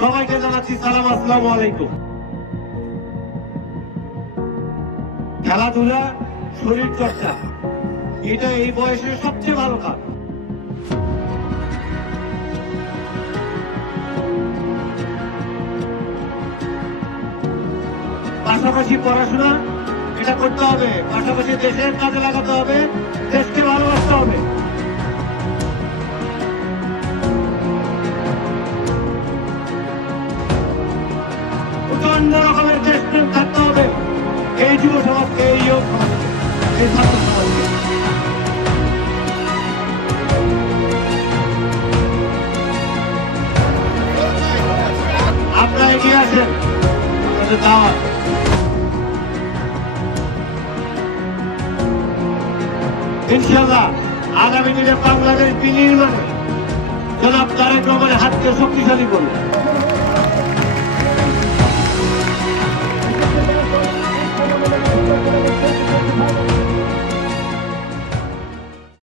সবাইকে জানাচ্ছি সালাম, আসসালামু আলাইকুম। খেলাধুলা, শরীর চর্চা, এটা এই বয়সের সবচেয়ে ভালো কাজ। পাশাপাশি পড়াশোনা, এটা করতে হবে। পাশাপাশি দেশের কাজে লাগাতে হবে। দেশকে ভালোবাসতে প্রচণ্ড রকমের দেশপ্রেম থাকতে হবে। এই যুব সমাজকে এই যুব সমাজকে। আপনারা এগিয়ে আসেন। দাওয়াত। ইনশাল্লাহ আগামী দিনে বাংলাদেশ বিনির্মাণে জনাব তারেক রহমানের হাতকে শক্তিশালী করুন।